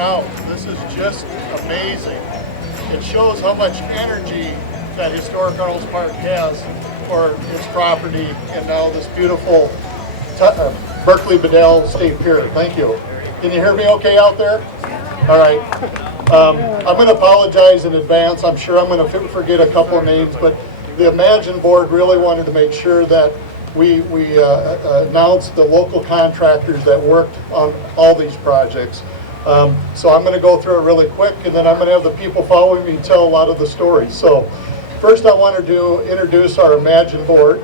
proud. This is just amazing. It shows how much energy that Historic Arnold's Park has for its property, and now this beautiful Berkley Bedell State Pier. Thank you. Can you hear me okay out there? All right. I'm going to apologize in advance. I'm sure I'm going to forget a couple of names, but the Imagine board really wanted to make sure that we announced the local contractors that worked on all these projects. So I'm going to go through it really quick, and then I'm going to have the people following me tell a lot of the stories. So first I wanted to introduce our Imagine board.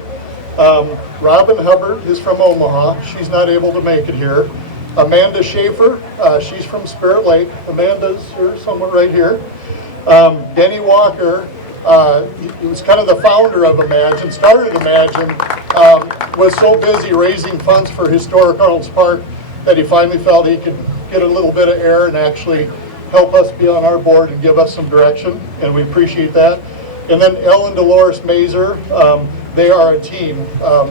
Robin Hubbard is from Omaha. She's not able to make it here. Amanda Schaefer, she's from Spirit Lake. Amanda's here, somewhere right here. Denny Walker, he was kind of the founder of Imagine, started Imagine, was so busy raising funds for Historic Arnold's Park that he finally felt he could get a little bit of air and actually help us be on our board and give us some direction, and we appreciate that. And then Ellen Dolores Mazer, they are a team.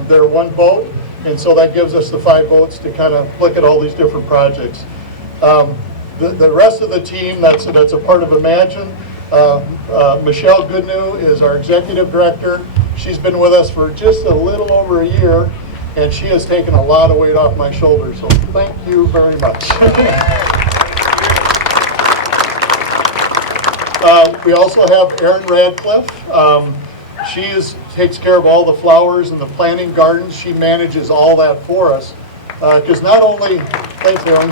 They're one vote, and so that gives us the 5 votes to kind of look at all these different projects. The rest of the team that's a part of Imagine, Michelle Goodnew is our executive director. She's been with us for just a little over a year, and she has taken a lot of weight off my shoulders, so thank you very much. We also have Erin Radcliffe. She takes care of all the flowers and the planting gardens. She manages all that for us. Because not only, thanks Erin,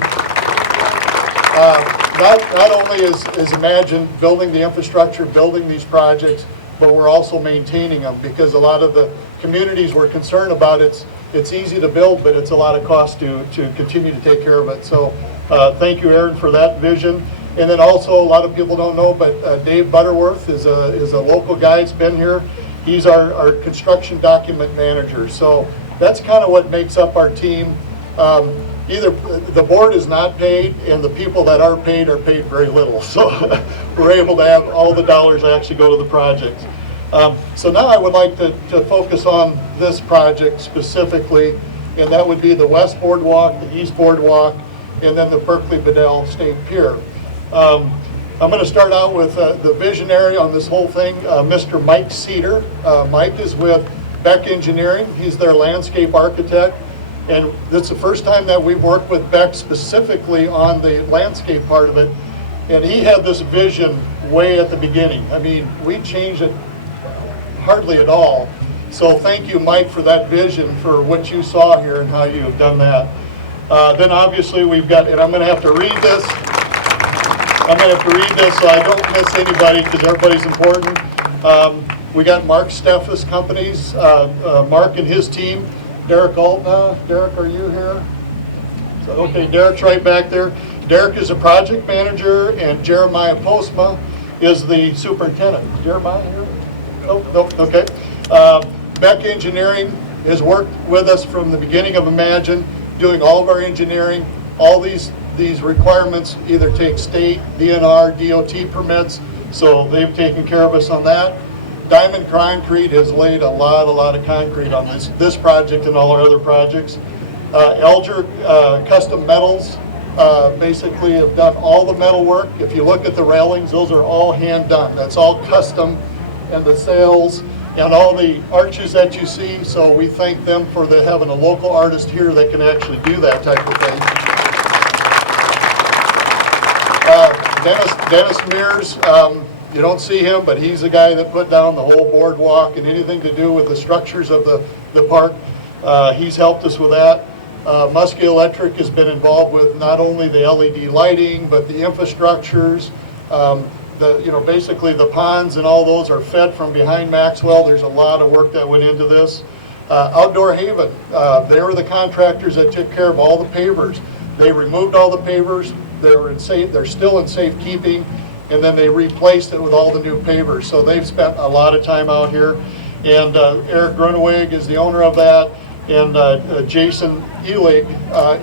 not only is Imagine building the infrastructure, building these projects, but we're also maintaining them, because a lot of the communities we're concerned about, it's easy to build, but it's a lot of cost to continue to take care of it. So thank you, Erin, for that vision. And then also, a lot of people don't know, but Dave Butterworth is a local guy. He's been here. He's our construction document manager. So that's kind of what makes up our team. Either the board is not paid, and the people that are paid very little. So we're able to have all the dollars actually go to the projects. So now I would like to focus on this project specifically, and that would be the West Boardwalk, the East Boardwalk, and then the Berkley Bedell State Pier. I'm going to start out with the visionary on this whole thing, Mr. Mike Cedar. Mike is with Beck Engineering. He's their landscape architect. And it's the first time that we've worked with Beck specifically on the landscape part of it. And he had this vision way at the beginning. I mean, we changed it hardly at all. So thank you, Mike, for that vision, for what you saw here and how you have done that. Then obviously we've got, and I'm going to have to read this. I'm going to have to read this so I don't miss anybody, because everybody's important. We got Mark Steffes Companies, Mark and his team. Derek Altna. Derek, are you here? So, okay, Derek's right back there. Derek is a project manager, and Jeremiah Postma is the superintendent. Is Jeremiah here? Oh, no, okay. Beck Engineering has worked with us from the beginning of Imagine, doing all of our engineering. All these requirements either take state, DNR, DOT permits, so they've taken care of us on that. Diamond Concrete has laid a lot of concrete on this project and all our other projects. Elger Custom Metals basically have done all the metal work. If you look at the railings, those are all hand done. That's all custom, and the sails and all the arches that you see. So we thank them for having a local artist here that can actually do that type of thing. Dennis Mears, you don't see him, but he's the guy that put down the whole boardwalk and anything to do with the structures of the park. He's helped us with that. Muskie Electric has been involved with not only the LED lighting, but the infrastructures. Basically the ponds and all those are fed from behind Maxwell. There's a lot of work that went into this. Outdoor Haven, they were the contractors that took care of all the pavers. They removed all the pavers. They're still in safekeeping, and then they replaced it with all the new pavers. So they've spent a lot of time out here. And Eric Grunewig is the owner of that, and Jason Elig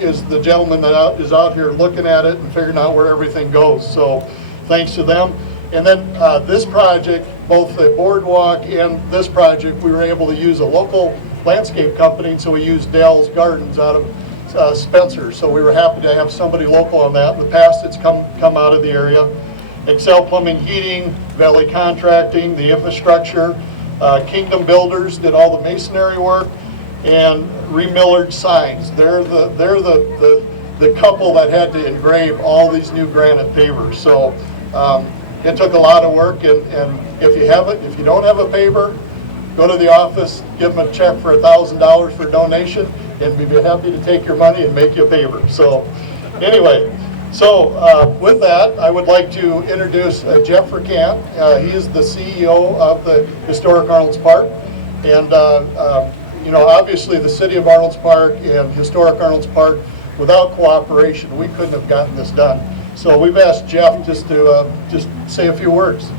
is the gentleman that is out here looking at it and figuring out where everything goes. So thanks to them. And then this project, both the boardwalk and this project, we were able to use a local landscape company, so we used Dell's Gardens out of Spencer. So we were happy to have somebody local on that. In the past, it's come out of the area. Excel Plumbing Heating, Valley Contracting, the infrastructure, Kingdom Builders did all the masonry work, and Remillard Signs. They're the couple that had to engrave all these new granite pavers. So it took a lot of work, and if you don't have a paver, go to the office, give them a check for $1,000 for a donation, and we'd be happy to take your money and make you a paver. So anyway, with that, I would like to introduce Jeff Recant. He is the CEO of the Historic Arnold's Park, and obviously the City of Arnold's Park and Historic Arnold's Park, without cooperation, we couldn't have gotten this done. So we've asked Jeff just to just say a few words.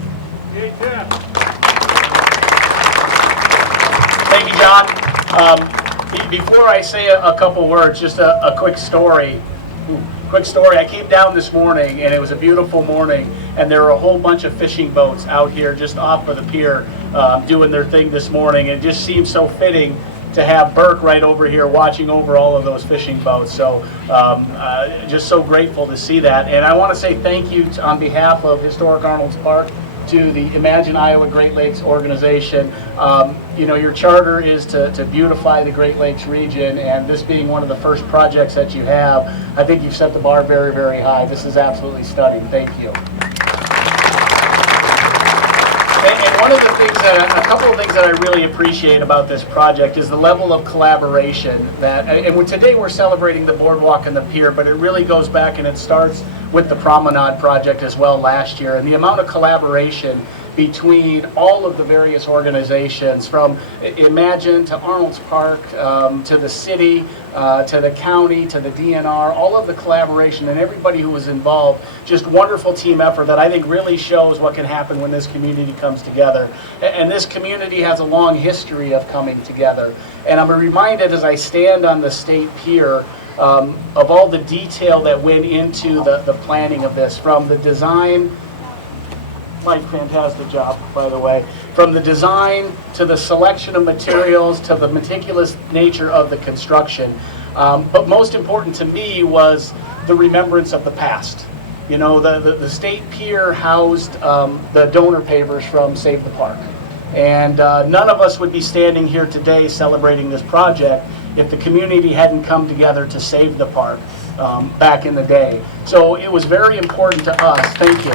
Hey, Jeff. Thank you, John. Before I say a couple words, just a quick story. I came down this morning, and it was a beautiful morning, and there were a whole bunch of fishing boats out here just off of the pier doing their thing this morning. It just seemed so fitting to have Burke right over here watching over all of those fishing boats. So just so grateful to see that. And I want to say thank you on behalf of Historic Arnold's Park to the Imagine Iowa Great Lakes organization. Your charter is to beautify the Great Lakes region, and this being one of the first projects that you have, I think you've set the bar very, very high. This is absolutely stunning. Thank you. And one of the things a couple of things that I really appreciate about this project is the level of collaboration and today we're celebrating the boardwalk and the pier, but it really goes back and it starts with the Promenade project as well last year, and the amount of collaboration between all of the various organizations, from Imagine to Arnold's Park, to the city, to the county, to the DNR, all of the collaboration and everybody who was involved, just wonderful team effort that I think really shows what can happen when this community comes together. And this community has a long history of coming together. And I'm reminded as I stand on the State Pier of all the detail that went into the planning of this, from the design. Mike, fantastic job, by the way. From the design to the selection of materials to the meticulous nature of the construction. But most important to me was the remembrance of the past. The State Pier housed the donor pavers from Save the Park. And none of us would be standing here today celebrating this project if the community hadn't come together to save the park back in the day. So it was very important to us. Thank you.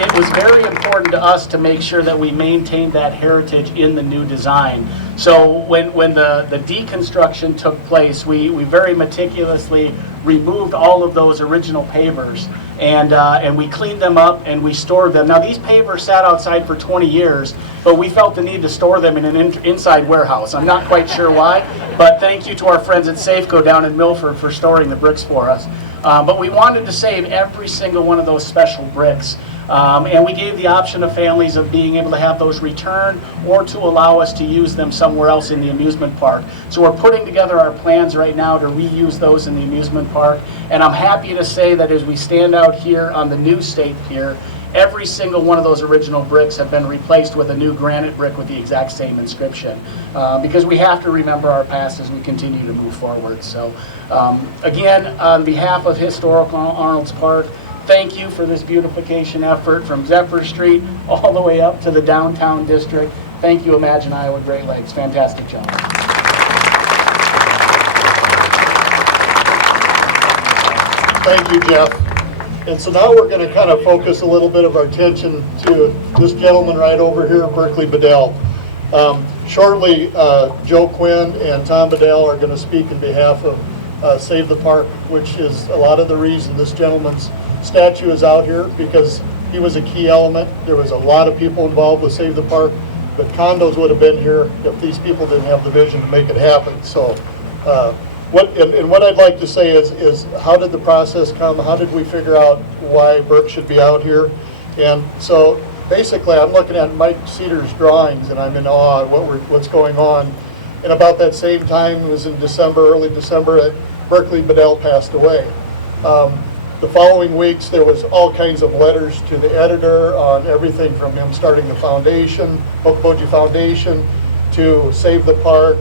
It was very important to us to make sure that we maintained that heritage in the new design. So when the deconstruction took place, we very meticulously removed all of those original pavers, and we cleaned them up and we stored them. Now these pavers sat outside for 20 years, but we felt the need to store them in an inside warehouse. I'm not quite sure why, but thank you to our friends at Safeco down in Milford for storing the bricks for us. But we wanted to save every single one of those special bricks. And we gave the option of families of being able to have those returned or to allow us to use them somewhere else in the amusement park. So we're putting together our plans right now to reuse those in the amusement park. And I'm happy to say that as we stand out here on the new State Pier, every single one of those original bricks have been replaced with a new granite brick with the exact same inscription. Because we have to remember our past as we continue to move forward. So again, on behalf of Historic Arnold's Park, thank you for this beautification effort from Zephyr Street all the way up to the downtown district. Thank you, Imagine Iowa Great Lakes. Fantastic job. Thank you, Jeff. And so now we're going to kind of focus a little bit of our attention to this gentleman right over here, Berkley Bedell. Shortly, Joe Quinn and Tom Bedell are going to speak in behalf of Save the Park, which is a lot of the reason this gentleman's statue is out here, because he was a key element. There was a lot of people involved with Save the Park, but condos would have been here if these people didn't have the vision to make it happen. So what I'd like to say is how did the process come? How did we figure out why Burke should be out here? And so basically I'm looking at Mike Cedar's drawings and I'm in awe of what's going on. And about that same time, it was in December, early December, that Berkley Bedell passed away. The following weeks, there was all kinds of letters to the editor on everything from him starting the foundation, Okoboji Foundation, to Save the Park,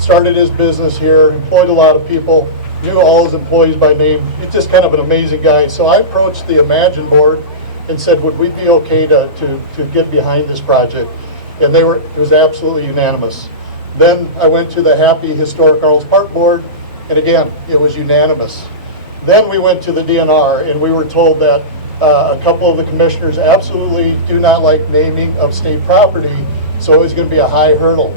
started his business here, employed a lot of people, knew all his employees by name. He's just kind of an amazing guy. So I approached the Imagine board and said, would we be okay to get behind this project? And it was absolutely unanimous. Then I went to the Happy Historic Arnold's Park board, and again, it was unanimous. Then we went to the DNR, and we were told that a couple of the commissioners absolutely do not like naming of state property, so it was going to be a high hurdle.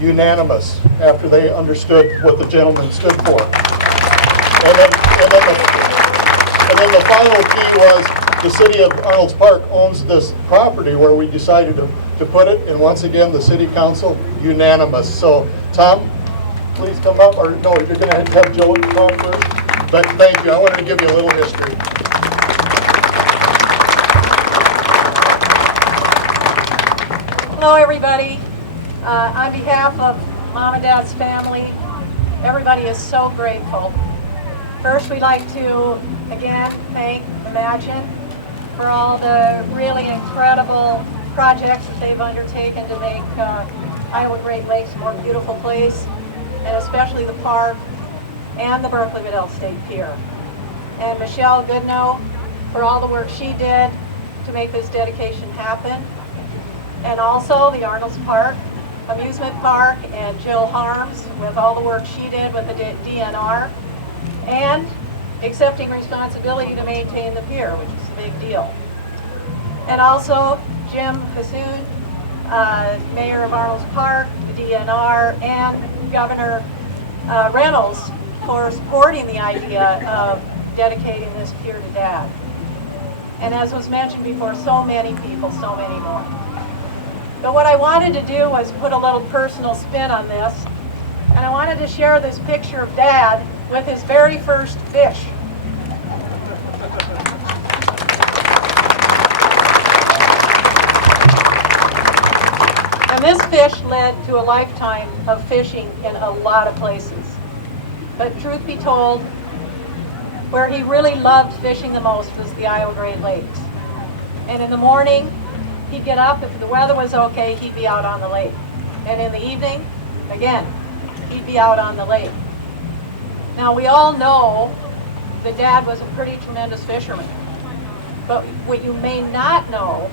Unanimous after they understood what the gentleman stood for. And then the final key was the city of Arnold's Park owns this property where we decided to put it, and once again, the city council, unanimous. So, Tom, please come up, or no, you're going to have Joe talk first. But thank you, I wanted to give you a little history. Hello, everybody. On behalf of Mom and Dad's family, everybody is so grateful. First, we'd like to, again, thank Imagine for all the really incredible projects that they've undertaken to make Iowa Great Lakes a more beautiful place, and especially the park and the Berkley Bedell State Pier. And Michelle Goodnow for all the work she did to make this dedication happen. And also the Arnold's Park Amusement Park and Jill Harms with all the work she did with the DNR, and accepting responsibility to maintain the pier, which is a big deal. And also Jim Kassoon, Mayor of Arnold's Park, the DNR, and Governor Reynolds for supporting the idea of dedicating this pier to Dad. And as was mentioned before, so many people, so many more. But what I wanted to do was put a little personal spin on this, and I wanted to share this picture of Dad with his very first fish. And this fish led to a lifetime of fishing in a lot of places. But truth be told, where he really loved fishing the most was the Iowa Great Lakes. And in the morning, he'd get up, if the weather was okay, he'd be out on the lake. And in the evening, again, he'd be out on the lake. Now, we all know that Dad was a pretty tremendous fisherman. But what you may not know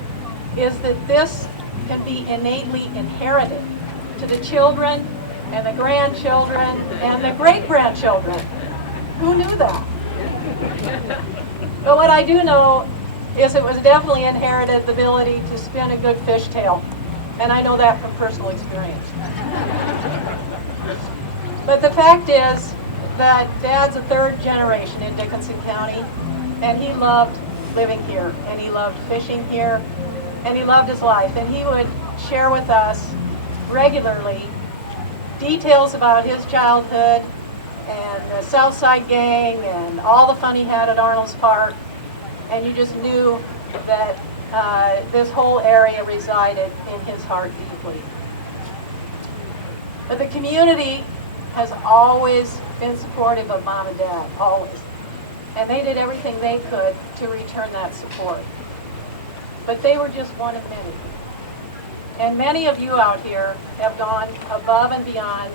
is that this can be innately inherited to the children and the grandchildren and the great-grandchildren. Who knew that? But what I do know is it was definitely inherited the ability to spin a good fishtail. And I know that from personal experience. But the fact is that Dad's a third generation in Dickinson County, and he loved living here, and he loved fishing here, and he loved his life. And he would share with us regularly details about his childhood and the Southside Gang and all the fun he had at Arnold's Park. And you just knew that this whole area resided in his heart deeply. But the community has always been supportive of Mom and Dad, always. And they did everything they could to return that support. But they were just one of many. And many of you out here have gone above and beyond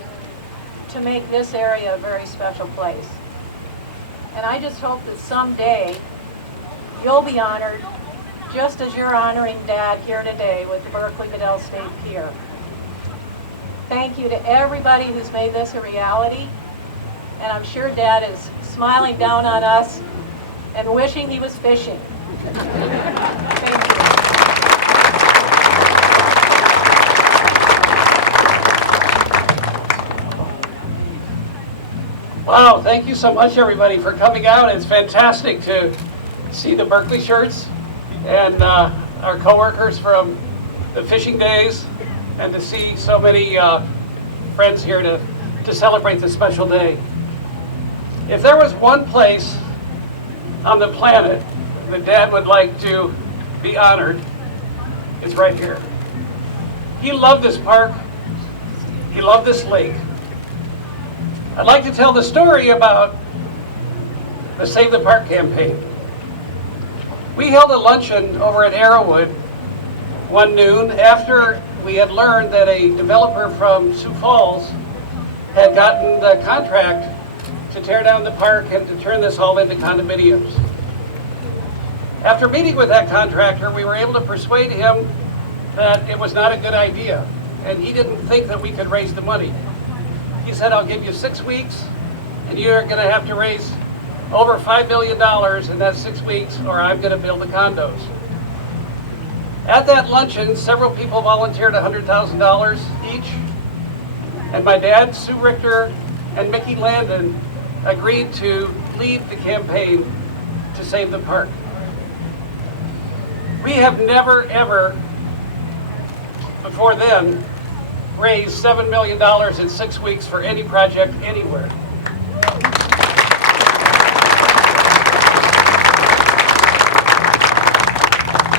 to make this area a very special place. And I just hope that someday you'll be honored just as you're honoring Dad here today with the Berkley Bedell State Pier. Thank you to everybody who's made this a reality. And I'm sure Dad is smiling down on us and wishing he was fishing. Thank you. Wow, thank you so much, everybody, for coming out. It's fantastic to see the Berkley shirts and our coworkers from the fishing days, and to see so many friends here to celebrate this special day. If there was one place on the planet that Dad would like to be honored, it's right here. He loved this park. He loved this lake. I'd like to tell the story about the Save the Park campaign. We held a luncheon over at Arrowwood one noon after we had learned that a developer from Sioux Falls had gotten the contract to tear down the park and to turn this all into condominiums. After meeting with that contractor, we were able to persuade him that it was not a good idea, and he didn't think that we could raise the money. He said, I'll give you 6 weeks, and you're going to have to raise over $5 million in that 6 weeks, or I'm going to build the condos. At that luncheon, several people volunteered $100,000 each, and my dad, Sue Richter, and Mickey Landon agreed to lead the campaign to save the park. We have never, ever, before then, raised $7 million in 6 weeks for any project anywhere.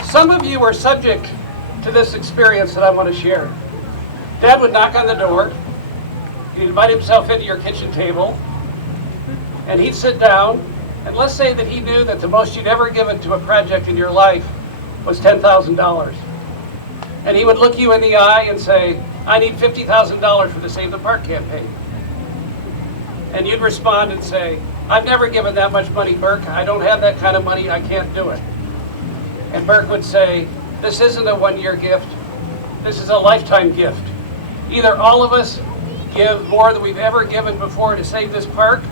Some of you are subject to this experience that I want to share. Dad would knock on the door, he'd invite himself into your kitchen table, and he'd sit down, and let's say that he knew that the most you'd ever given to a project in your life was $10,000. And he would look you in the eye and say, I need $50,000 for the Save the Park campaign. And you'd respond and say, I've never given that much money, Burke. I don't have that kind of money. I can't do it. And Burke would say, this isn't a one-year gift. This is a lifetime gift. Either all of us give more than we've ever given before to save this park,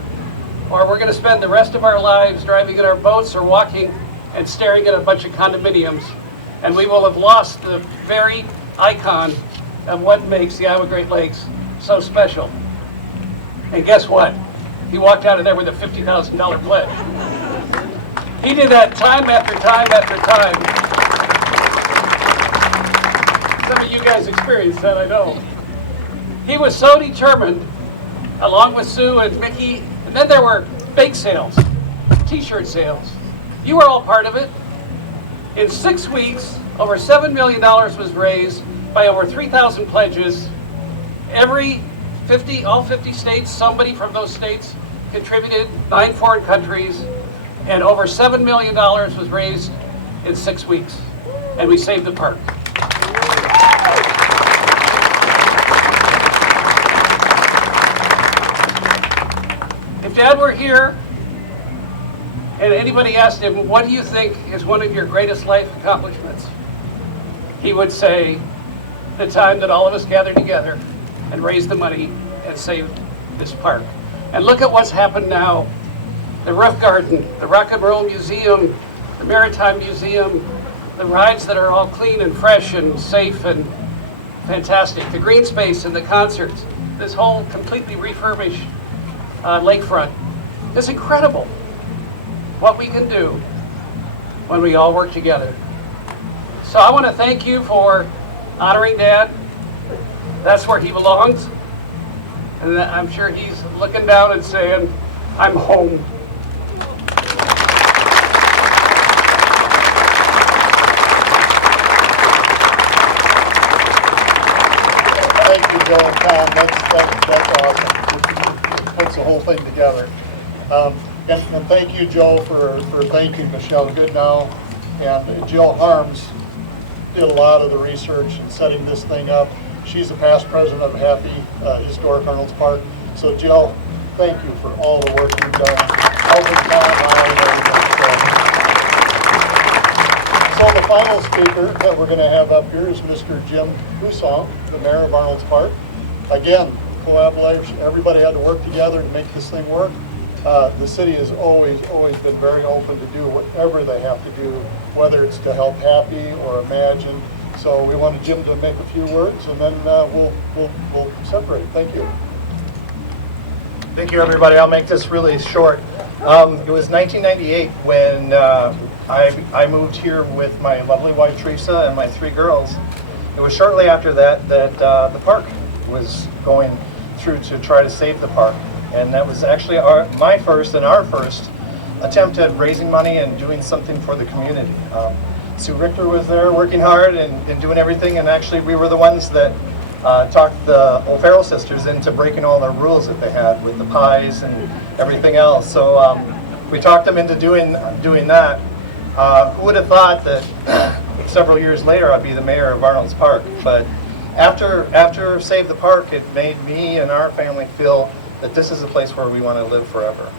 or we're going to spend the rest of our lives driving in our boats or walking and staring at a bunch of condominiums, and we will have lost the very icon of what makes the Iowa Great Lakes so special. And guess what? He walked out of there with a $50,000 pledge. He did that time after time after time. Some of you guys experienced that, I know. He was so determined, along with Sue and Mickey, and then there were bake sales, t-shirt sales. You were all part of it. In 6 weeks, over $7 million was raised by over 3,000 pledges. All 50 states, somebody from those states contributed, 9 foreign countries, and over $7 million was raised in 6 weeks. And we saved the park. If Dad were here, and anybody asked him, what do you think is one of your greatest life accomplishments? He would say, the time that all of us gathered together and raised the money and saved this park. And look at what's happened now. The roof garden, the Rock and Roll Museum, the Maritime Museum, the rides that are all clean and fresh and safe and fantastic, the green space and the concerts, this whole completely refurbished lakefront. It's incredible what we can do when we all work together. So I want to thank you for honoring Dad. That's where he belongs. And I'm sure he's looking down and saying, I'm home. Thank you, Joe and Tom. That's awesome. It puts the whole thing together. And thank you, Joe, for thanking Michelle Goodnow. And Jill Harms did a lot of the research and setting this thing up. She's the past president of Happy Historic Arnold's Park. So Jill, thank you for all the work you've done. Helping Tom out and everything. So the final speaker that we're going to have up here is Mr. Jim Husong, the mayor of Arnold's Park. Again, collaboration. Everybody had to work together to make this thing work. The city has always been very open to do whatever they have to do, whether it's to help Happy or Imagine. So we wanted Jim to make a few words, and then we'll separate. Thank you. Thank you, everybody. I'll make this really short. It was 1998 when I moved here with my lovely wife Teresa and my 3 girls. It was shortly after that the park was going through to try to save the park. And that was actually my first and our first attempt at raising money and doing something for the community. Sue Richter was there working hard and doing everything, and actually we were the ones that talked the O'Farrell sisters into breaking all their rules that they had with the pies and everything else. So we talked them into doing that. Who would have thought that several years later I'd be the mayor of Arnold's Park? But after Save the Park, it made me and our family feel that this is a place where we want to live forever.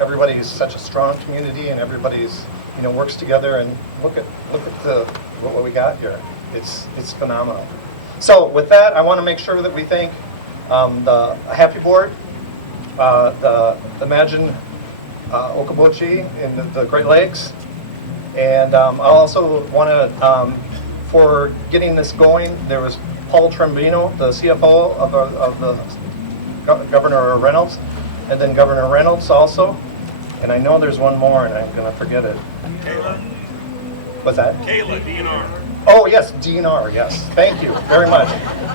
Everybody is such a strong community, and everybody's, works together, and look at what we got here. It's phenomenal. So with that, I want to make sure that we thank the Happy Board, the Imagine Okoboji in the Great Lakes, and I also want to, for getting this going, there was Paul Trombino, the CFO of the Governor Reynolds, and then Governor Reynolds also, and I know there's one more, and I'm going to forget it. Kayla. What's that? Kayla, DNR. Oh, yes, DNR, yes. Thank you very much.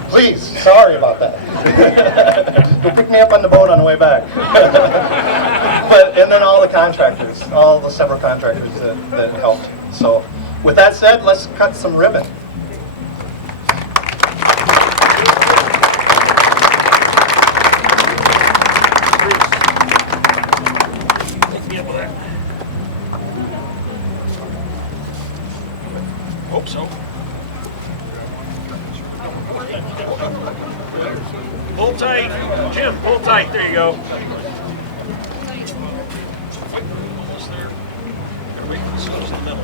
Please, sorry about that. Go pick me up on the boat on the way back. And then all the contractors, all the several contractors that helped. So with that said, let's cut some ribbon. Take me up with that. Hope so. Pull tight. Jim, pull tight. There you go. Almost there. Gotta wait for the switch in the middle.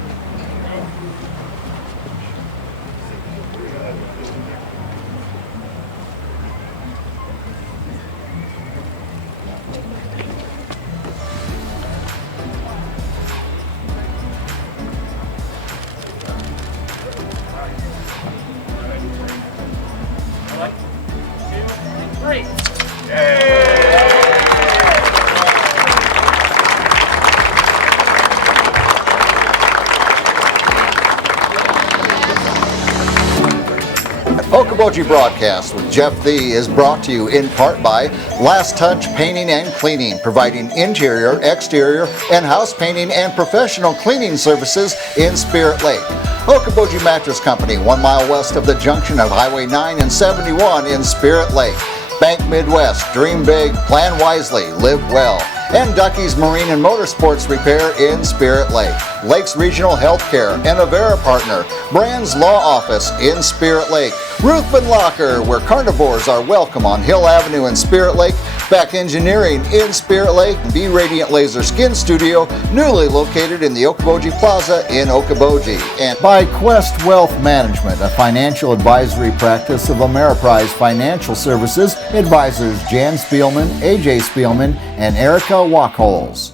Okoboji Broadcast with Jeff Thee is brought to you in part by Last Touch Painting and Cleaning, providing interior, exterior, and house painting and professional cleaning services in Spirit Lake. Okoboji Mattress Company, 1 mile west of the junction of Highway 9 and 71 in Spirit Lake. Bank Midwest, dream big, plan wisely, live well. And Ducky's Marine and Motorsports Repair in Spirit Lake. Lakes Regional Healthcare and Avera Partner. Brand's Law Office in Spirit Lake. Ruthven Locker, where carnivores are welcome on Hill Avenue in Spirit Lake. Beck Engineering in Spirit Lake. Be Radiant Laser Skin Studio, newly located in the Okoboji Plaza in Okoboji. And by Quest Wealth Management, a financial advisory practice of Ameriprise Financial Services, advisors Jan Spielman, AJ Spielman, and Erica Wachholz.